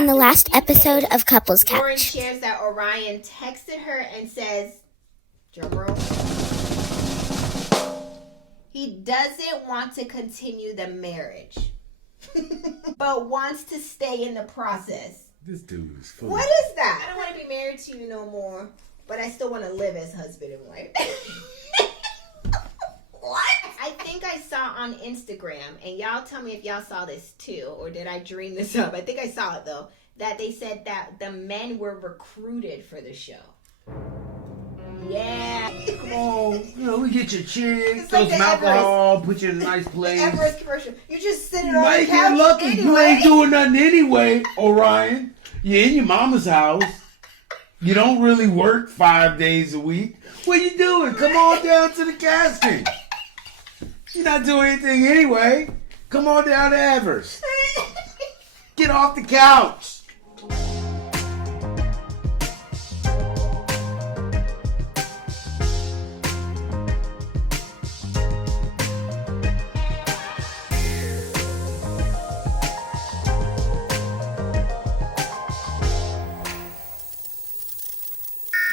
on the last episode of Couples Lauren Couch. shares that Orion texted her and says, drumroll, he doesn't want to continue the marriage, but wants to stay in the process. This dude is full. What is that? I don't want to be married to you no more, but I still want to live as husband and wife. What? I think I saw on Instagram, and y'all tell me if y'all saw this too, or did I dream this up? I think I saw it though, that they said that the men were recruited for the show. Yeah. Come on, we get your chick, It's throw like some the alcohol, put you in a nice place. Everest commercial. You just sitting You on might the get couch lucky. anyway. You ain't doing nothing anyway, Orion. You're in your mama's house. You don't really work 5 days a week. What you doing? Come on down to the casting. You're not doing anything anyway. Come on down to Everest. Get off the couch.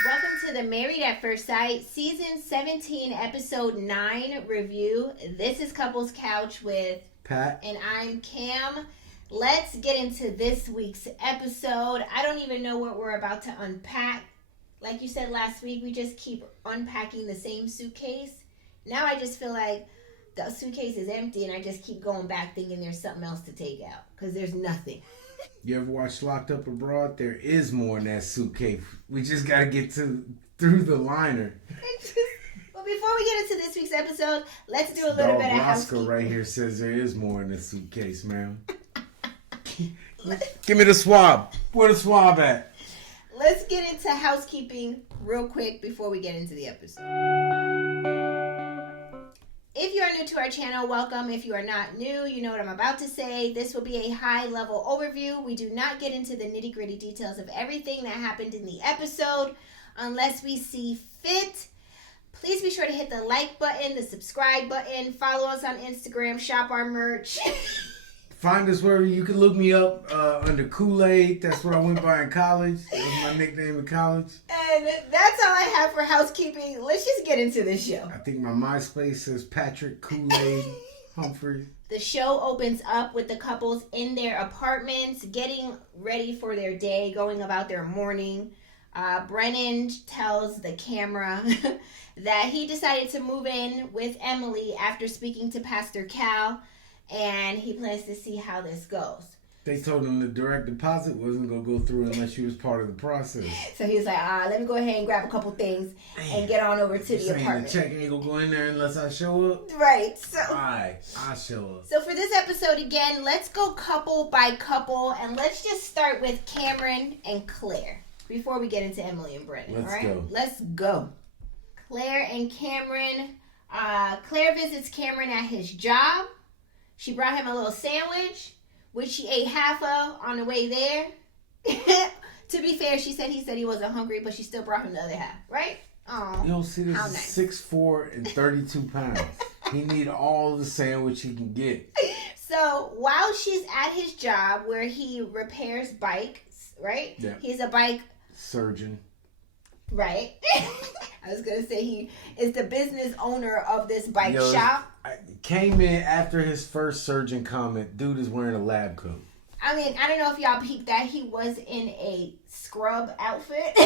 Welcome to the Married at First Sight, Season 17, Episode 9 review. This is Couples Couch with Pat. and I'm Cam. Let's get into this week's episode. I don't even know what we're about to unpack. Like you said last week, we just keep unpacking the same suitcase. Now I just feel like the suitcase is empty and I just keep going back thinking there's something else to take out because there's nothing. You ever watch Locked Up Abroad? There is more in that suitcase. We just got to get through the liner. But before we get into this week's episode, let's do a little bit of Roscoe housekeeping. right here says there is more in this suitcase, ma'am. Give me the swab. Where the swab at? Let's get into housekeeping real quick before we get into the episode. If you are new to our channel, welcome. If you are not new, you know what I'm about to say. This will be a high-level overview. We do not get into the nitty-gritty details of everything that happened in the episode unless we see fit. Please be sure to hit the like button, the subscribe button, follow us on Instagram, shop our merch. Find us wherever you can look me up under Kool-Aid. That's what I went by in college. That was my nickname in college. And that's all I have for housekeeping. Let's just get into this show. I think my MySpace says Patrick Kool-Aid Humphrey. The show opens up with the couples in their apartments, getting ready for their day, going about their morning. Brennan tells the camera that he decided to move in with Emily after speaking to Pastor Cal, and he plans to see how this goes. They told him the direct deposit wasn't going to go through unless she was part of the process. So he was like, let me go ahead and grab a couple things and get on over to the apartment. The check ain't going to go in there unless I show up? Right. So, Alright, I'll show up. So for this episode, again, let's go couple by couple, and let's just start with Cameron and Claire before we get into Emily and Brennan. Let's all right? go. Let's go. Claire and Cameron. Claire visits Cameron at his job. She brought him a little sandwich, which she ate half of on the way there. To be fair, he said he wasn't hungry, but she still brought him the other half, right? Oh, You don't see this how is nice. 6'4" and 32 pounds. He need all the sandwich he can get. So while she's at his job where he repairs bikes, right? Yeah. He's a bike, Surgeon. right? I was going to say he is the business owner of this bike Yo, shop. I came in after his first surgeon comment. Dude is wearing a lab coat. I mean, I don't know if y'all peeped that. He was in a scrub outfit.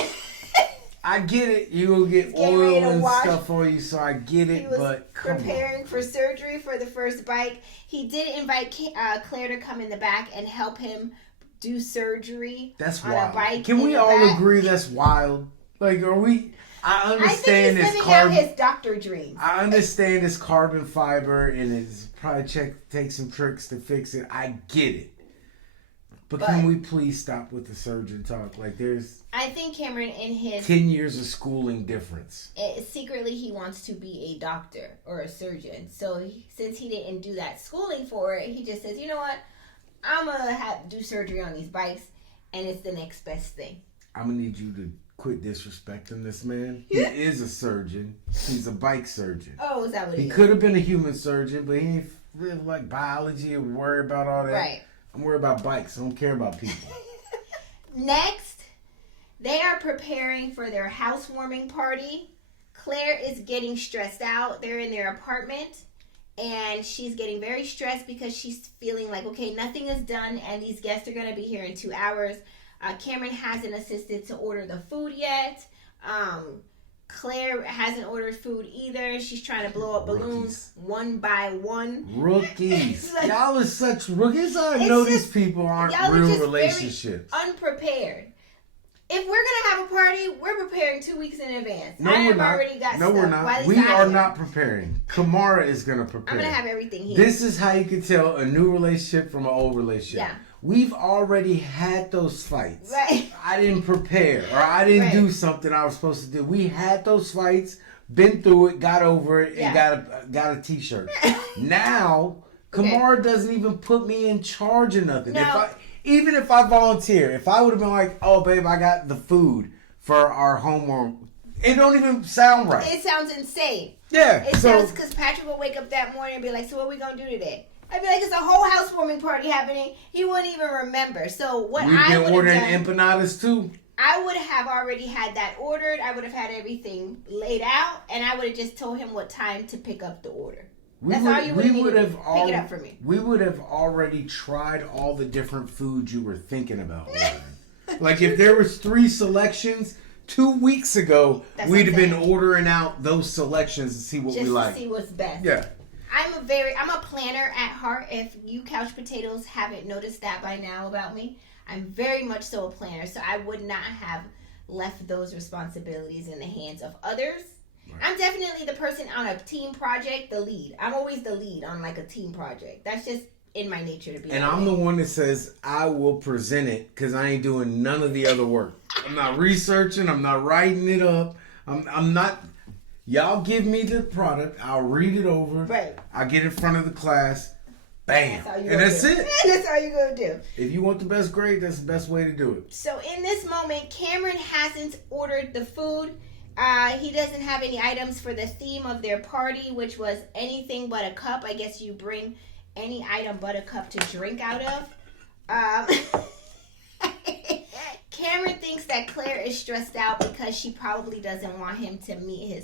I get it. You will get Getting ready oil to and wash. stuff on you, so I get He it. was But come preparing on. for surgery for the first bike. He did invite Claire to come in the back and help him do surgery. That's on a wild. bike Can in we the all back. agree that's wild? Like, are we? I I think understand he's it's living out carbon. his doctor dreams. I understand it's carbon fiber and it's probably take some tricks to fix it. I get it. But can we please stop with the surgeon talk? Like, there's I think Cameron, in his 10 years of schooling difference. secretly, he wants to be a doctor or a surgeon. So since he didn't do that schooling for it, he just says, you know what, I'm gonna do surgery on these bikes, and it's the next best thing. I'm gonna need you to quit disrespecting this man. He is a surgeon. He's a bike surgeon. Oh, is that what He it is? could have been a human surgeon, but he ain't really like biology or worry about all that. Right. I'm worried about bikes. I don't care about people. Next, they are preparing for their housewarming party. Claire is getting stressed out. They're in their apartment, and she's getting very stressed because she's feeling like, okay, nothing is done, and these guests are going to be here in 2 hours. Cameron hasn't assisted to order the food yet. Claire hasn't ordered food either. She's trying to blow up balloons one by one. Rookies. Like, y'all are such rookies. I it's know just- these people aren't y'all are real just very relationships. Unprepared. If we're gonna have a party, we're preparing 2 weeks in advance. No, I we're have not. already got No, stuff. we're Well, not. at We least I are am. not preparing. Kamara is gonna prepare. I'm gonna have everything here. This is how you can tell a new relationship from an old relationship. Yeah. We've already had those fights. Right. I didn't prepare, or I didn't Right. do something I was supposed to do. We had those fights, been through it, got over it, and got a t-shirt. Now, Kamara doesn't even put me in charge of nothing. No. Even if I volunteer, if I would have been like, "Oh, babe, I got the food for our homework," it don't even sound right. It sounds insane. Yeah. It so sounds because Patrick will wake up that morning and be like, "So what are we gonna do today?" I'd be like, "It's a whole housewarming party happening." He wouldn't even remember. So what we've I been would ordering have done, empanadas too. I would have already had that ordered. I would have had everything laid out, and I would have just told him what time to pick up the order. That's all you would need to do. Pick it up for me. We would have already tried all the different foods you were thinking about ordering. Like if there was 3 selections 2 weeks ago, That's we'd what have I'm been saying. ordering out those selections to see what Just we like. to see what's best. Yeah. I'm a planner at heart. If you couch potatoes haven't noticed that by now about me, I'm very much so a planner. So I would not have left those responsibilities in the hands of others. Right. I'm definitely the person on a team project, the lead. I'm always the lead on like a team project. That's just in my nature to be. And that I'm way. the one that says I will present it because I ain't doing none of the other work. I'm not researching. I'm not writing it up. I'm not. Y'all give me the product. I'll read it over. Right. I'll get in front of the class. Bam. That's all you And gonna that's do. it. That's all you're gonna do. If you want the best grade, that's the best way to do it. So in this moment, Cameron hasn't ordered the food. He doesn't have any items for the theme of their party, which was anything but a cup. I guess you bring any item but a cup to drink out of. Cameron thinks that Claire is stressed out because she probably doesn't want him to meet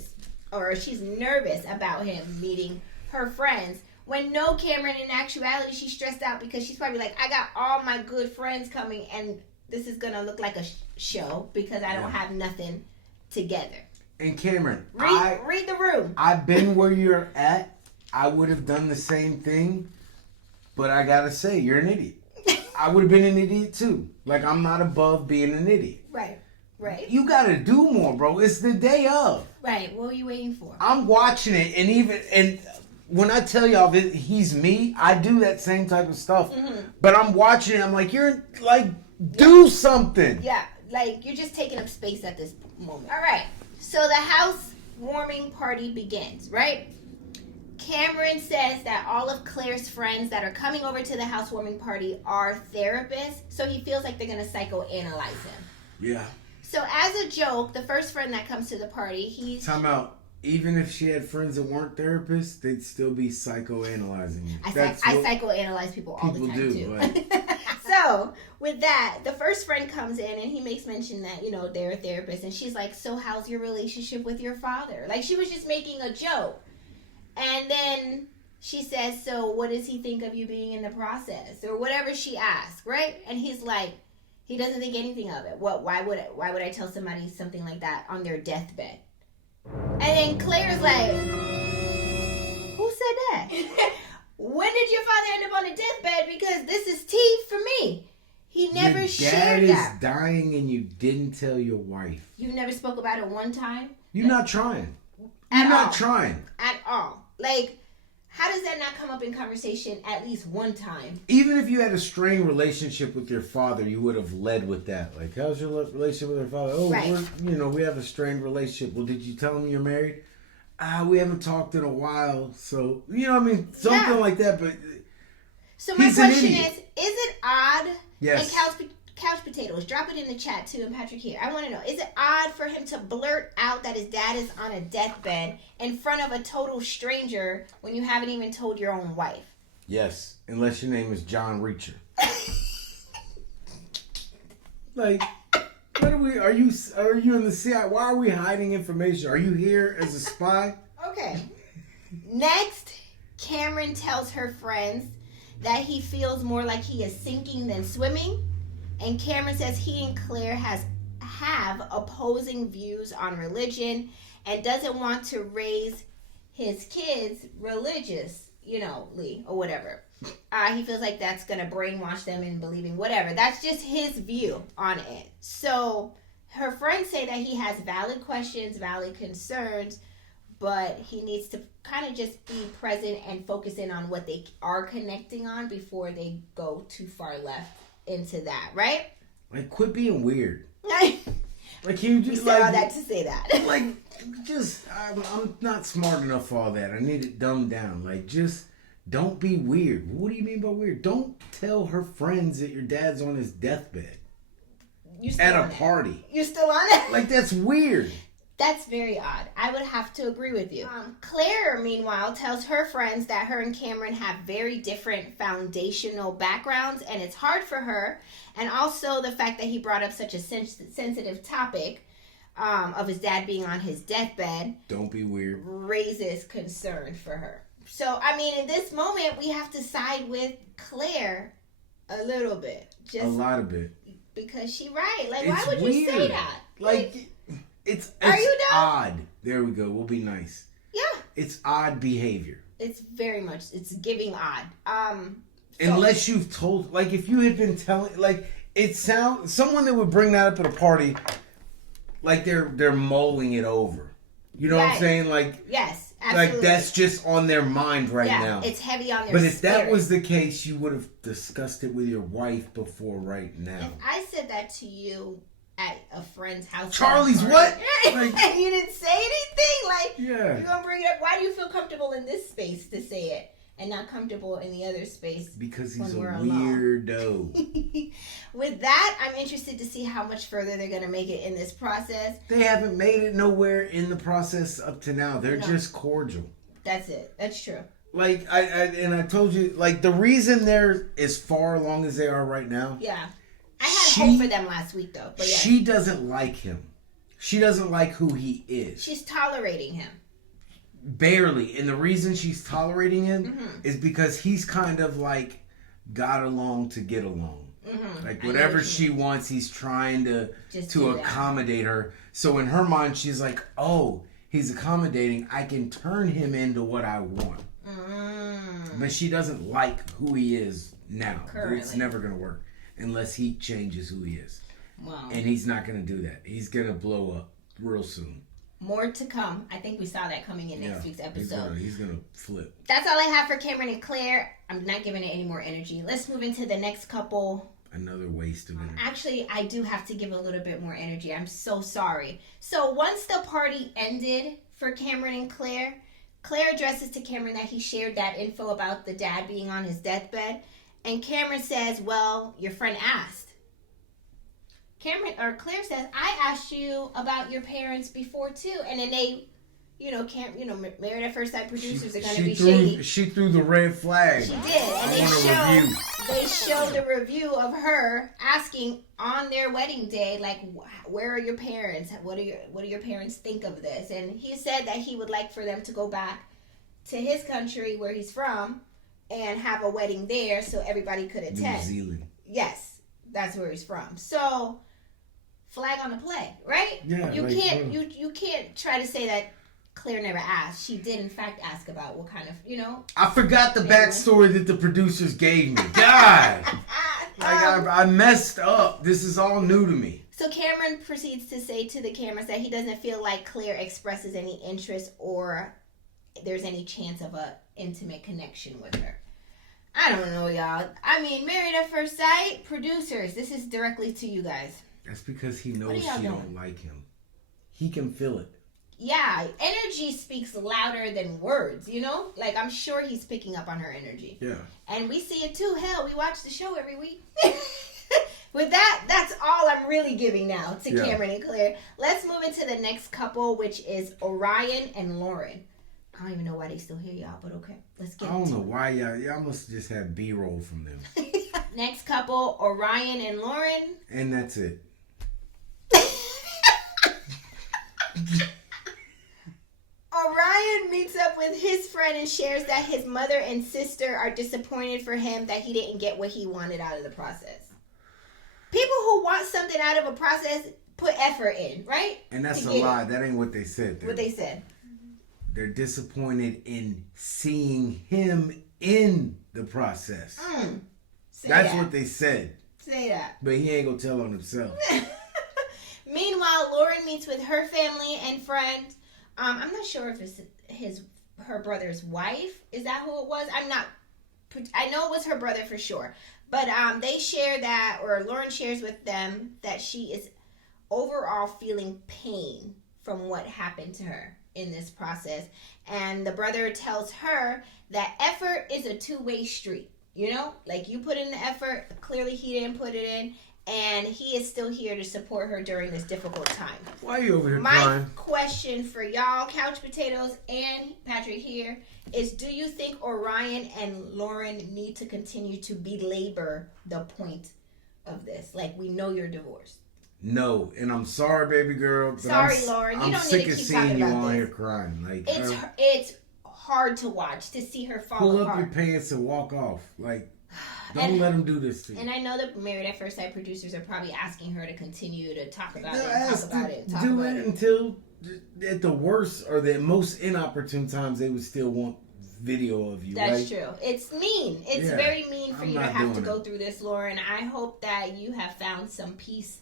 or she's nervous about him meeting her friends. When no, Cameron, in actuality, she's stressed out because she's probably like, I got all my good friends coming and this is going to look like a show because I don't have nothing together. And Cameron, Read the room. I've been where you're at. I would have done the same thing, but I gotta say, you're an idiot. I would have been an idiot too. Like, I'm not above being an idiot. Right. You gotta do more, bro. It's the day of. Right. What were you waiting for? I'm watching it, and when I tell y'all that he's me, I do that same type of stuff. Mm-hmm. But I'm watching it. I'm like, you're like, do something. Yeah, like you're just taking up space at this moment. All right. So the housewarming party begins, right? Cameron says that all of Claire's friends that are coming over to the housewarming party are therapists, so he feels like they're going to psychoanalyze him. Yeah. So as a joke, the first friend that comes to the party, he's... Time out. Even if she had friends that weren't therapists, they'd still be psychoanalyzing you. I That's what psychoanalyze people all the people time, do, too. like- So, with that, the first friend comes in and he makes mention that, you know, they're a therapist. And she's like, so how's your relationship with your father? Like, she was just making a joke. And then she says, so what does he think of you being in the process? Or whatever she asked, right? And he's like, he doesn't think anything of it. Why would I tell somebody something like that on their deathbed? And then Claire's like, who said that? When did your father end up on a deathbed? Because this is tea for me. He never your shared dad that. is dying and you didn't tell your wife. You never spoke about it one time? You're not trying. At You're all. not trying. At all. Like, how does that not come up in conversation at least one time? Even if you had a strained relationship with your father, you would have led with that. Like, how's your relationship with your father? Oh, Right. we have a strained relationship. Well, did you tell him you're married? We haven't talked in a while. So, you know what I mean? Something Yeah. like that. But So my He's an question idiot. is it odd? Yes. And couch potatoes, drop it in the chat too, and Patrick here. I want to know, is it odd for him to blurt out that his dad is on a deathbed in front of a total stranger when you haven't even told your own wife? yes, unless your name is John Reacher. Like, what are you in the CIA? Why are we hiding information? Are you here as a spy? Okay. Next, Cameron tells her friends that he feels more like he is sinking than swimming. And Cameron says he and Claire have opposing views on religion and doesn't want to raise his kids religiously or whatever. He feels like that's going to brainwash them in believing whatever. That's just his view on it. So her friends say that he has valid questions, valid concerns, but he needs to kind of just be present and focus in on what they are connecting on before they go too far left into that, right? Like, quit being weird. Like, you You just said all that to say that. Like, I'm not smart enough for all that. I need it dumbed down. Like, just don't be weird. What do you mean by weird? Don't tell her friends that your dad's on his deathbed You still at on a it? party. You still on it? Like, that's weird. That's very odd. I would have to agree with you. Claire, meanwhile, tells her friends that her and Cameron have very different foundational backgrounds, and it's hard for her. And also the fact that he brought up such a sensitive topic of his dad being on his deathbed. Don't be weird. Raises concern for her. So, I mean, in this moment, we have to side with Claire a little bit. Just A lot of it. because she right. Like, It's why would you say weird. that? Like, it's Are you dumb? odd. There we go. We'll be nice. Yeah. It's odd behavior. It's very much, it's giving odd. Unless you've told, like, if you had been telling, like, it sounds, someone that would bring that up at a party, like they're mulling it over. You know what I'm Right. saying? Like, Yes, absolutely. like that's just on their mind right yeah, now. it's heavy on their But if that spirit. was the case, you would have discussed it with your wife before right now. If I said that to you at a friend's house. Charlie's what? Like, and you didn't say anything? Like, Yeah. you're going to bring it up. Why do you feel comfortable in this space to say it and not comfortable in the other space? Because he's when a we're alone? weirdo. With that, I'm interested to see how much further they're going to make it in this process. They haven't made it nowhere in the process up to now. They're No. just cordial. That's it. That's true. Like, I told you, like, the reason they're as far along as they are right now, Yeah. I had hope for them last week, though. But yeah, she doesn't like him. She doesn't like who he is. she's tolerating him. Barely. And the reason she's tolerating him Mm-hmm. is because he's kind of like got along to get along. Mm-hmm. Like, I know whatever what you she wants, he's trying to Just do that. accommodate her. So in her mind, she's like, oh, he's accommodating. I can turn him into what I want. But she doesn't like who he is now. Currently. It's never going to work unless he changes who he is. Wow. And he's not going to do that. He's going to blow up real soon. More to come. I think we saw that coming in next week's episode. He's gonna flip. That's all I have for Cameron and Claire. I'm not giving it any more energy. Let's move into the next couple. Another waste of energy. Actually, I do have to give a little bit more energy. I'm so sorry. So once the party ended for Cameron and Claire, Claire addresses to Cameron that he shared that info about the dad being on his deathbed. And Cameron says, well, your friend asked. Claire says, I asked you about your parents before too. And then they, Married at First Sight producers are going to be shady. She threw the red flag. She did. And they showed the review of her asking on their wedding day, like, where are your parents? What do your parents think of this? And he said that he would like for them to go back to his country where he's from and have a wedding there so everybody could attend. New Zealand. Yes, that's where he's from. So, flag on the play, right? Yeah. You can't try to say that Claire never asked. She did, in fact, ask about what kind of, I forgot the backstory that the producers gave me. God. I messed up. This is all new to me. So Cameron proceeds to say to the cameras that he doesn't feel like Claire expresses any interest or there's any chance of a intimate connection with her. I don't know, y'all. I mean, Married at First Sight, producers, this is directly to you guys. That's because he knows y'all she doing? don't like him. He can feel it. Yeah, energy speaks louder than words, Like, I'm sure he's picking up on her energy. Yeah. And we see it too. Hell, we watch the show every week. With that, that's all I'm really giving now to Cameron and Claire. Let's move into the next couple, which is Orion and Lauren. I don't even know why they still here, y'all, but okay. Let's get I don't into know why y'all must just have B-roll from them. it. Next couple, Orion and Lauren. And that's it. Orion meets up with his friend and shares that his mother and sister are disappointed for him that he didn't get what he wanted out of the process. People who want something out of a process put effort in, right? And that's a lie. That ain't what they said. What they said. They're disappointed in seeing him in the process. That's what they said. Say that. But he ain't gonna tell on himself. Meanwhile, Lauren meets with her family and friends. I'm not sure if it's her brother's wife. Is that who it was? I know it was her brother for sure. But they share that, or Lauren shares with them that she is overall feeling pain from what happened to her in this process. And the brother tells her that effort is a two-way street. You know, like you put in the effort, clearly he didn't put it in, and he is still here to support her during this difficult time. Why are you over here My crying? question for y'all, Couch Potatoes and Patrick here, is do you think Orion and Lauren need to continue to belabor the point of this? Like, we know you're divorced. No, and I'm sorry, baby girl. But Sorry, Lauren. You don't need to keep talking you about on this. here crying. Like It's hard to watch, to see her fall pull apart. up your pants and walk off. Like, don't let him do this to you. And I know the Married at First Sight producers are probably asking her to continue to talk about They'll it, and ask talk about to it, and talk do about it it. until at the worst or the most inopportune times they would still want video of you. That's right? true. It's mean. It's Yeah, very mean for I'm you to not have to doing go it. through this, Lauren. I hope that you have found some peace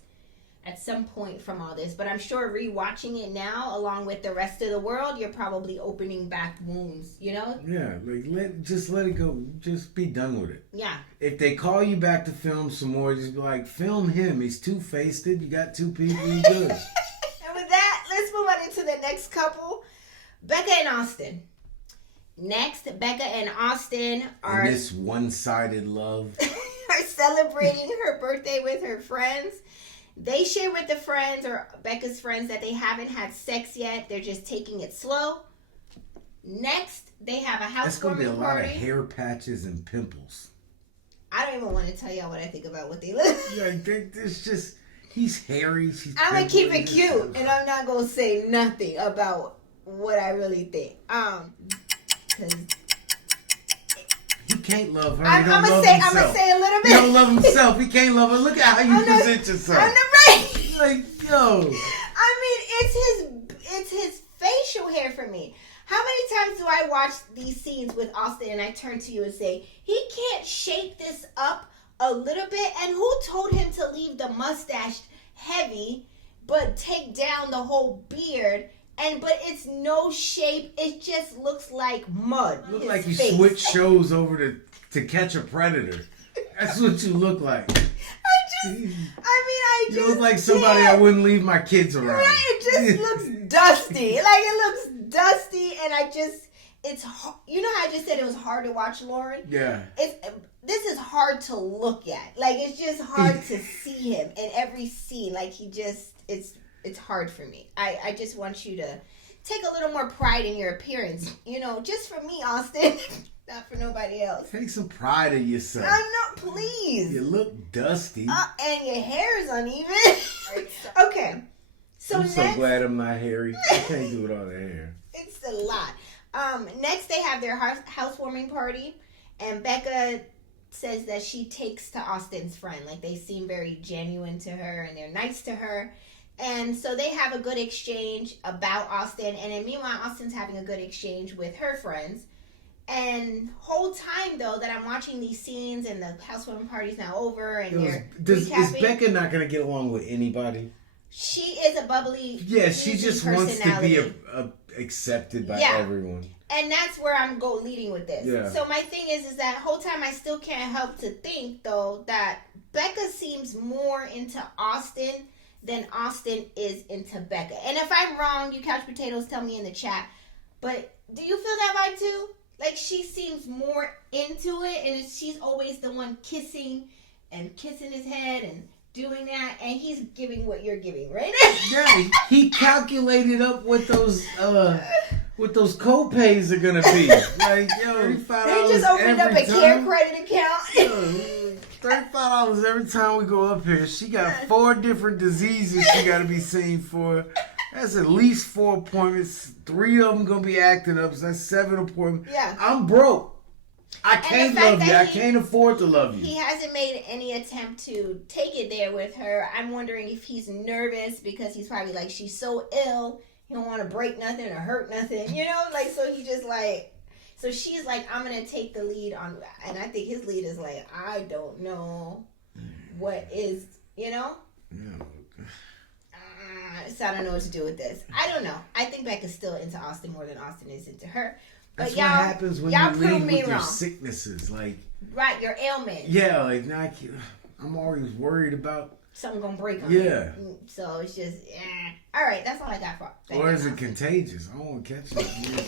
at some point from all this. But I'm sure rewatching it now, along with the rest of the world, you're probably opening back wounds, you know? Yeah, like just let it go. Just be done with it. Yeah. If they call you back to film some more, just be like, film him. He's two-faced. You got two people. You good. And with that, let's move on into the next couple, Becca and Austin. Next, Becca and Austin are And this one-sided love. are celebrating her birthday with her friends. They share with the friends, or Becca's friends, that they haven't had sex yet. They're just taking it slow. Next, they have a That's going to be a housewarming lot party. of hair patches and pimples. I don't even want to tell y'all what I think about what they look. Like, it's just, he's hairy. She's I'm going to keep it pimply. cute, and I'm not going to say nothing about what I really think. 'Cause He can't love her. I'm He don't gonna love say himself. a little He bit. don't love himself. He can't love her. Look at how you present yourself. I'm not right. Like, yo. I mean, it's his facial hair for me. How many times do I watch these scenes with Austin and I turn to you and say, he can't shape this up a little bit? And who told him to leave the mustache heavy but take down the whole beard? But it's no shape. It just looks like mud. Look his like you face. switched shows over to Catch a Predator. That's what you look like. I You just look like somebody I wouldn't leave my kids around. Right, it just looks dusty. Like, it looks dusty, and you know how I just said it was hard to watch Lauren? Yeah. This is hard to look at. Like, it's just hard to see him in every scene. Like, it's hard for me. I just want you to take a little more pride in your appearance. You know, just for me, Austin. Not for nobody else. Take some pride in yourself. I'm not, please. You look dusty. And your hair is uneven. Okay. So I'm so next, glad I'm not hairy. I can't do it all the hair. it's a lot. Next, they have their housewarming party, and Becca says that she takes to Austin's friend. Like, they seem very genuine to her, and they're nice to her. And so they have a good exchange about Austin, and then meanwhile, Austin's having a good exchange with her friends. And whole time, though, that I'm watching these scenes, and the housewarming party's now over, and Is recapping, Becca not going to get along with anybody? she is a bubbly, Yeah, she easy just wants to be personality. accepted by Yeah. everyone. And that's where I'm leading with this. Yeah. So my thing is that whole time I still can't help to think, though, that Becca seems more into Austin than Austin is into Becca. And if I'm wrong, you couch potatoes, tell me in the chat. But do you feel that vibe too? Like, she seems more into it, and she's always the one kissing his head and doing that, and he's giving what you're giving, right? Yeah, he calculated up what those co-pays are gonna be. Like, yo, $35 They just opened up every a care time. credit account. $35 every time we go up here. She got 4 different diseases she got to be seen for. That's at least 4 appointments. 3 of them gonna be acting up. So that's 7 appointments. Yeah. I'm broke. I can't love you. I he- can't afford to love you. He hasn't made any attempt to take it there with her. I'm wondering if he's nervous because he's probably like, she's so ill. He don't want to break nothing or hurt nothing. You know, like, so he just like, so she's like, I'm going to take the lead on, and I think his lead is like, I don't know what is, you know? Yeah. So I don't know what to do with this. I don't know. I think Becca's still into Austin more than Austin is into her. But That's y'all, what happens when y'all you prove lead me with your wrong. sicknesses. Like, Right, your ailment. yeah, like now I'm always worried about. Something gonna break on Yeah. you. So it's just, all right, that's all I got for. Or is it contagious? I don't want to catch it. Moving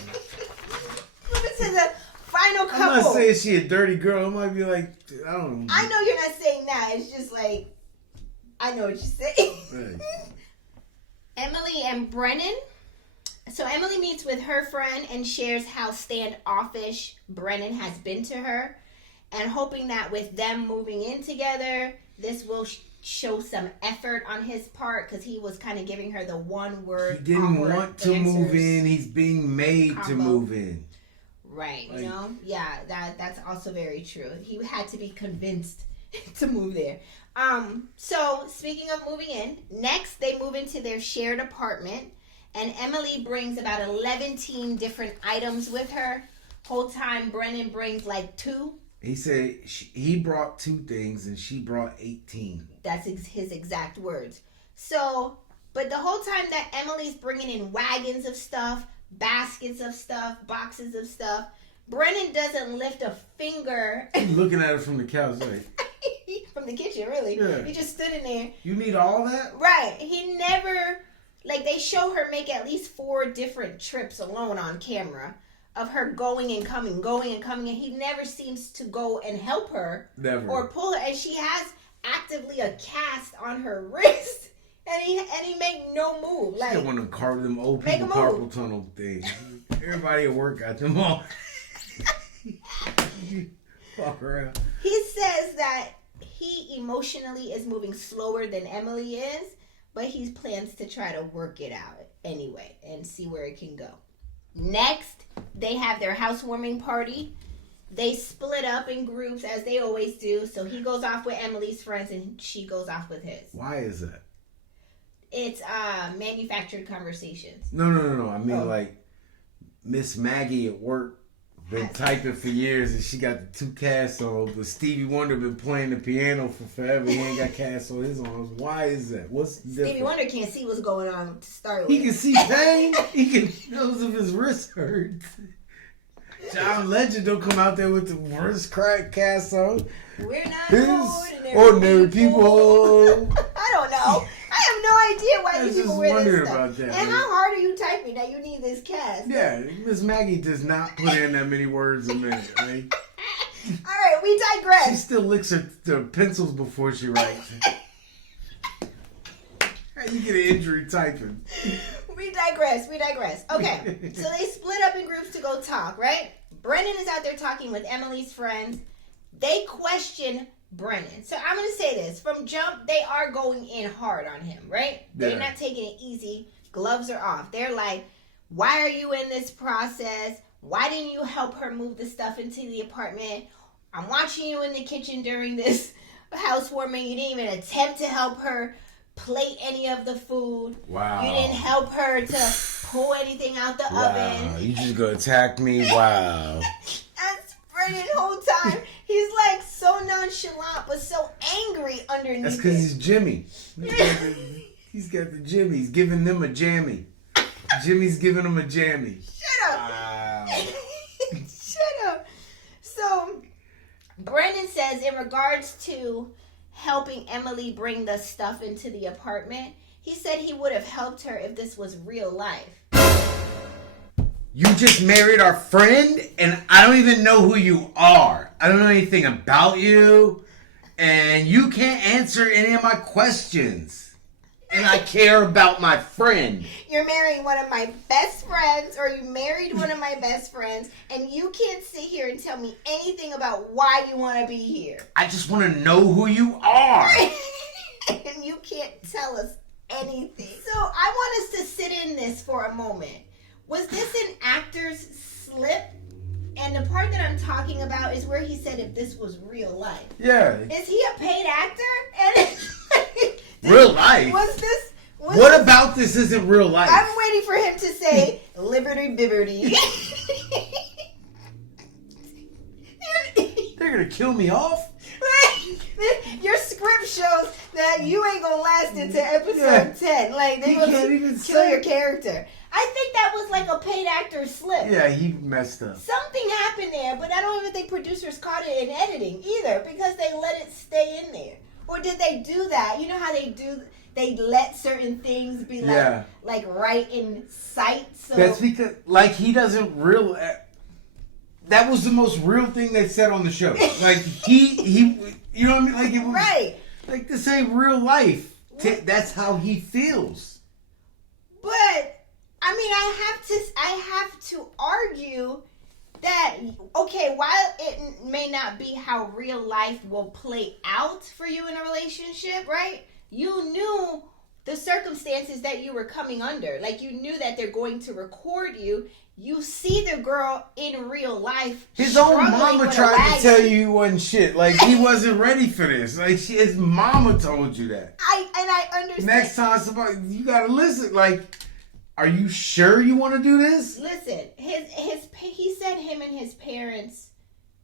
to the final couple. I'm not saying she a dirty girl. It might be like, I don't know. I know you're not saying that. It's just like, I know what you're saying. Right. Emily and Brennan. So Emily meets with her friend and shares how standoffish Brennan has been to her, and hoping that with them moving in together, this will show some effort on his part, because he was kind of giving her the one word. He didn't want to move in. He's being made to combo. move in. Right, Like, you know? Yeah, that's also very true. He had to be convinced to move there. So speaking of moving in, next they move into their shared apartment, and Emily brings about 11 different items with her. Whole time Brennan brings like 2. He said he brought 2 things and she brought 18. That's his exact words. So, but the whole time that Emily's bringing in wagons of stuff, baskets of stuff, boxes of stuff, Brennan doesn't lift a finger. Looking at it from the couch like, From the kitchen, really. Yeah. He just stood in there. you need all that? Right. He never, like, they show her make at least 4 different trips alone on camera of her going and coming, and he never seems to go and help her. Never. Or pull her, and she has actively a cast on her wrist, and he make no move. She Like, got one of them old Make people a move. carpal tunnel things. Everybody at work got them all. Walk around. he says that he emotionally is moving slower than Emily is, but he plans to try to work it out anyway and see where it can go. Next, they have their housewarming party. They split up in groups as they always do. So he goes off with Emily's friends and she goes off with his. Why is that? It's manufactured conversations. No. I mean, Oh. like, Miss Maggie at work been typing for years and she got the 2 casts on, but Stevie Wonder been playing the piano for forever. He ain't got casts on his arms. Why is that? What's the difference? Stevie Wonder can't see what's going on to start with. He can see pain. He can knows if his wrist hurts. John Legend don't come out there with the worst crack cast on. We're not His ordinary people. I don't know. I have no idea why I these was people just wear wondering this stuff. about that, And man. how hard are you typing that you need this cast? Yeah, Miss Maggie does not put in that many words a minute. Right? All right, we She digress. still licks her pencils before she writes. How you get an injury typing? We digress. Okay, so they split up in groups to go talk, right? Brennan is out there talking with Emily's friends. They question Brennan. So I'm going to say this. From jump, they are going in hard on him, right? They're Yeah. not taking it easy. Gloves are off. They're like, why are you in this process? Why didn't you help her move the stuff into the apartment? I'm watching you in the kitchen during this housewarming. You didn't even attempt to help her plate any of the food. Wow. You didn't help her to pull anything out the oven. You just gonna attack me? Wow. That's Brennan the whole time. He's like so nonchalant, but so angry underneath. That's because it. he's Jimmy. He's got the Jimmy. He's giving them a jammy. Jimmy's giving them a jammy. Shut up. Wow. Shut up. So, Brennan says in regards to helping Emily bring the stuff into the apartment, he said he would have helped her if this was real life. You just married our friend, and I don't even know who you are. I don't know anything about you, and you can't answer any of my questions. And I care about my friend. You're marrying one of my best friends, or you married one of my best friends, and you can't sit here and tell me anything about why you want to be here. I just want to know who you are. And you can't tell us anything. So I want us to sit in this for a moment. Was this an actor's slip? And the part that I'm talking about is where he said if this was real life. Yeah. Is he a paid actor? And Real life? What about this isn't real life? I'm waiting for him to say liberty bibberty. They're going to kill me off? Your script shows that you ain't gonna last into episode 10. Like, they gonna kill your character. I think that was like a paid actor slip. Yeah, he messed up. Something happened there, but I don't even think producers caught it in editing either because they let it stay in there. Or did they do that? You know how they do? They let certain things be like right in sight. So that's because like he doesn't that was the most real thing they said on the show. Like he you know what I mean? Like it was right. Like this ain't real life. That's how he feels. But I mean, I have to argue that okay, while it may not be how real life will play out for you in a relationship, right? You knew the circumstances that you were coming under. Like, you knew that they're going to record you. You see the girl in real life. His own mama tried to tell you he wasn't shit. Like, he wasn't ready for this. Like, his mama told you that. I understand. Next time you gotta listen. Like, are you sure you want to do this? Listen, he said him and his parents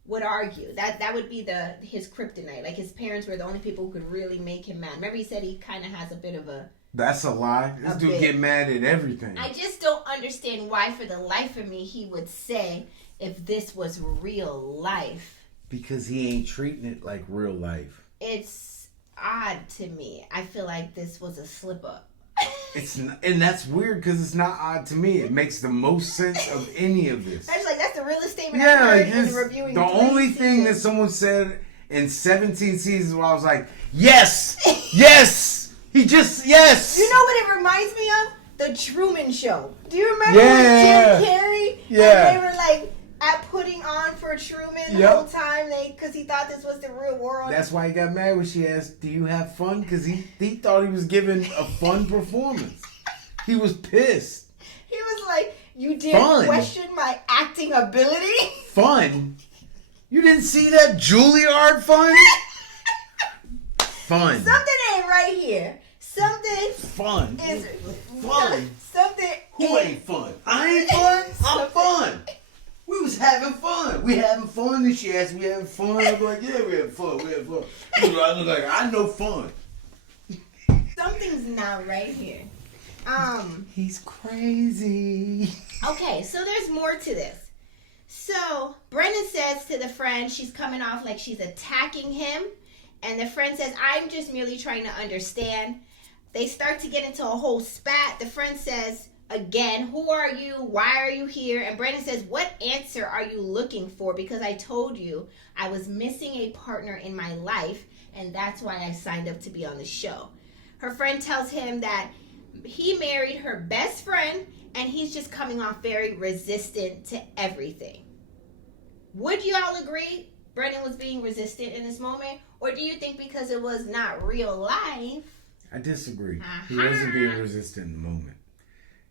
would argue. That would be his kryptonite. Like, his parents were the only people who could really make him mad. Remember, he said he kind of has a bit of a... That's a lie. This dude get mad at everything. I just don't understand why, for the life of me, he would say if this was real life. Because he ain't treating it like real life. It's odd to me. I feel like this was a slip-up. It's not, and that's weird because it's not odd to me. It makes the most sense of any of this. I was like, that's the realest statement I've heard in reviewing. The only thing that someone said in 17 seasons where I was like, yes, yes, yes. You know what it reminds me of? The Truman Show. Do you remember Jim Carrey? Yeah. And they were like putting on for Truman the whole time because he thought this was the real world. That's why he got mad when she asked, do you have fun? Because he thought he was giving a fun performance. He was pissed. He was like, you didn't question my acting ability? Fun? You didn't see that Juilliard fun? Fun. Something ain't right here. Something fun. Is fun. Something Who ain't fun? I ain't fun. I'm fun. We was having fun. We having fun. And she asked me having fun. I'm like, yeah, we having fun. We having fun. I look like I know fun. Something's not right here. He's crazy. Okay, so there's more to this. So Brennan says to the friend, she's coming off like she's attacking him. And the friend says, I'm just merely trying to understand. They start to get into a whole spat. The friend says, again, who are you? Why are you here? And Brennan says, what answer are you looking for? Because I told you I was missing a partner in my life, and that's why I signed up to be on the show. Her friend tells him that he married her best friend, and he's just coming off very resistant to everything. Would you all agree Brennan was being resistant in this moment? Or do you think because it was not real life? I disagree. He wasn't being resistant in the moment.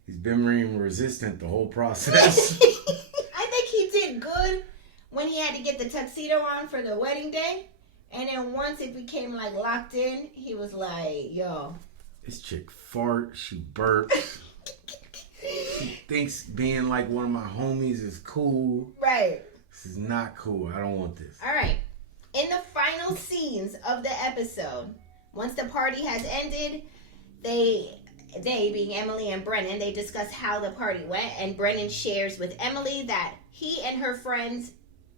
He's been being resistant the whole process. I think he did good when he had to get the tuxedo on for the wedding day. And then once it became like locked in, he was like, yo. This chick farts, she burps. She thinks being like one of my homies is cool. Right. This is not cool. I don't want this. All right. In the final scenes of the episode, once the party has ended, they being Emily and Brennan, they discuss how the party went, and Brennan shares with Emily that he and her friends'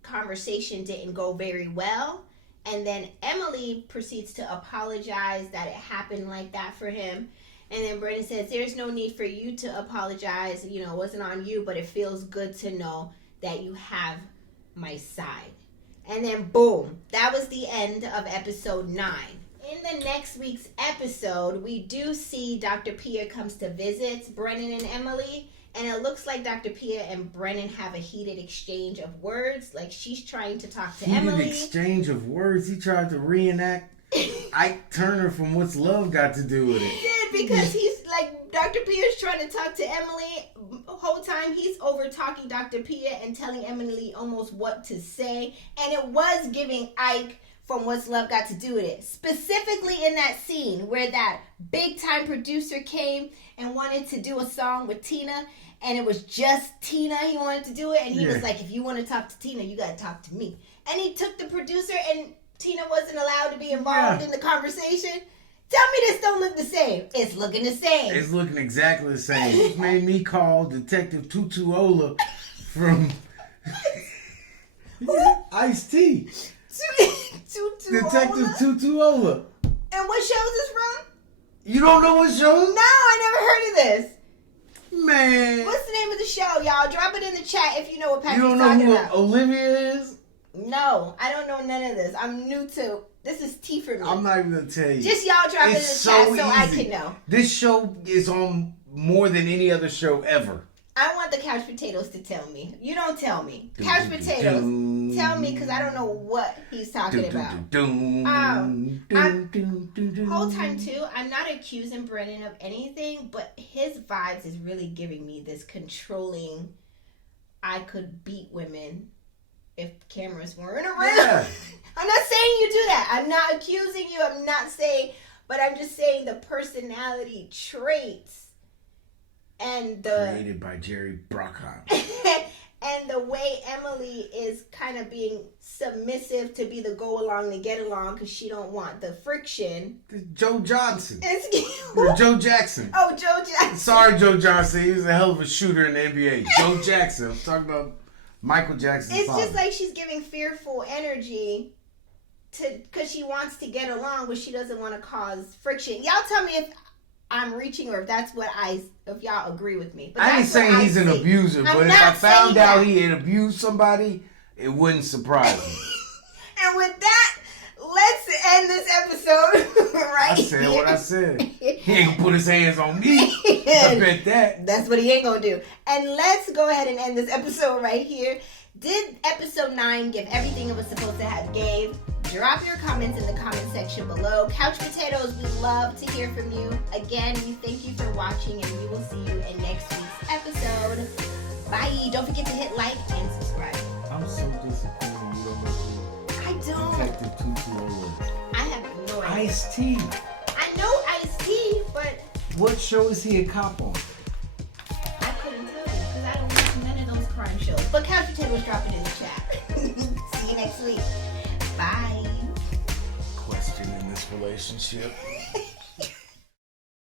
conversation didn't go very well, and then Emily proceeds to apologize that it happened like that for him, and then Brennan says, there's no need for you to apologize, you know, it wasn't on you, but it feels good to know that you have my side. And then boom, that was the end of episode 9. In the next week's episode, we do see Dr. Pia comes to visit Brennan and Emily, and it looks like Dr. Pia and Brennan have a heated exchange of words. Like, she's trying to talk to Emily. Heated exchange of words? He tried to reenact Ike Turner from What's Love Got to Do with It? He did, because he's like, Dr. Pia's trying to talk to Emily. Whole time he's over talking Dr. Pia and telling Emily almost what to say. And it was giving Ike from What's Love Got to Do with It. Specifically in that scene where that big time producer came and wanted to do a song with Tina. And it was just Tina he wanted to do it. And he was like, if you want to talk to Tina, you got to talk to me. And he took the producer and Tina wasn't allowed to be involved in the conversation. Tell me this don't look the same. It's looking the same. It's looking exactly the same. It made me call Detective Tutuola from Ice-T. Detective Tutuola. And what show is this from? You don't know what show? No, I never heard of this. Man. What's the name of the show, y'all? Drop it in the chat if you know what You Patrick's don't know talking who about. Olivia is? No, I don't know none of this. I'm new to... This is tea for me. I'm not even going to tell you. Just y'all drop it in the It's chat so so I easy. can know. This show is on more than any other show ever. I want the couch potatoes to tell me. You don't tell me. Couch potatoes, tell me because I don't know what he's talking about. Whole time too, I'm not accusing Brennan of anything, but his vibes is really giving me this controlling. I could beat women if cameras weren't around. Yeah. I'm not saying you do that. I'm not accusing you. I'm not saying, but I'm just saying the personality traits and the Created by Jerry Bruckheimer. and the way Emily is kind of being submissive to be the go along to get along because she don't want the friction. Joe Johnson. Or Or Joe Jackson. Oh, Joe Jackson. Sorry, Joe Johnson. He was a hell of a shooter in the NBA. Joe Jackson. I'm talking about Michael Jackson's It's father. just like she's giving fearful energy because she wants to get along, but she doesn't want to cause friction. Y'all tell me if I'm reaching or if that's what if y'all agree with me. But I ain't that's what saying he's an see. abuser, I'm but if not I found saying out that. he had abused somebody, it wouldn't surprise me. And with that, let's end this episode right I said here. what I said. He ain't gonna put his hands on me. I bet that. That's what he ain't gonna do. And let's go ahead and end this episode right here. Did episode 9 give everything it was supposed to have gave? Drop your comments in the comment section below. Couch Potatoes, we love to hear from you. Again, we thank you for watching and we will see you in next week's episode. Bye. Don't forget to hit like and subscribe. I'm so disappointed you don't know who I don't. Detective Tutuola is. I have no idea. Ice-T. I know Ice-T, but What show is he a cop on? I couldn't tell you because I don't watch none of those crime shows. But Couch Potatoes, drop it in the chat. See you next week. Bye. Question in this relationship.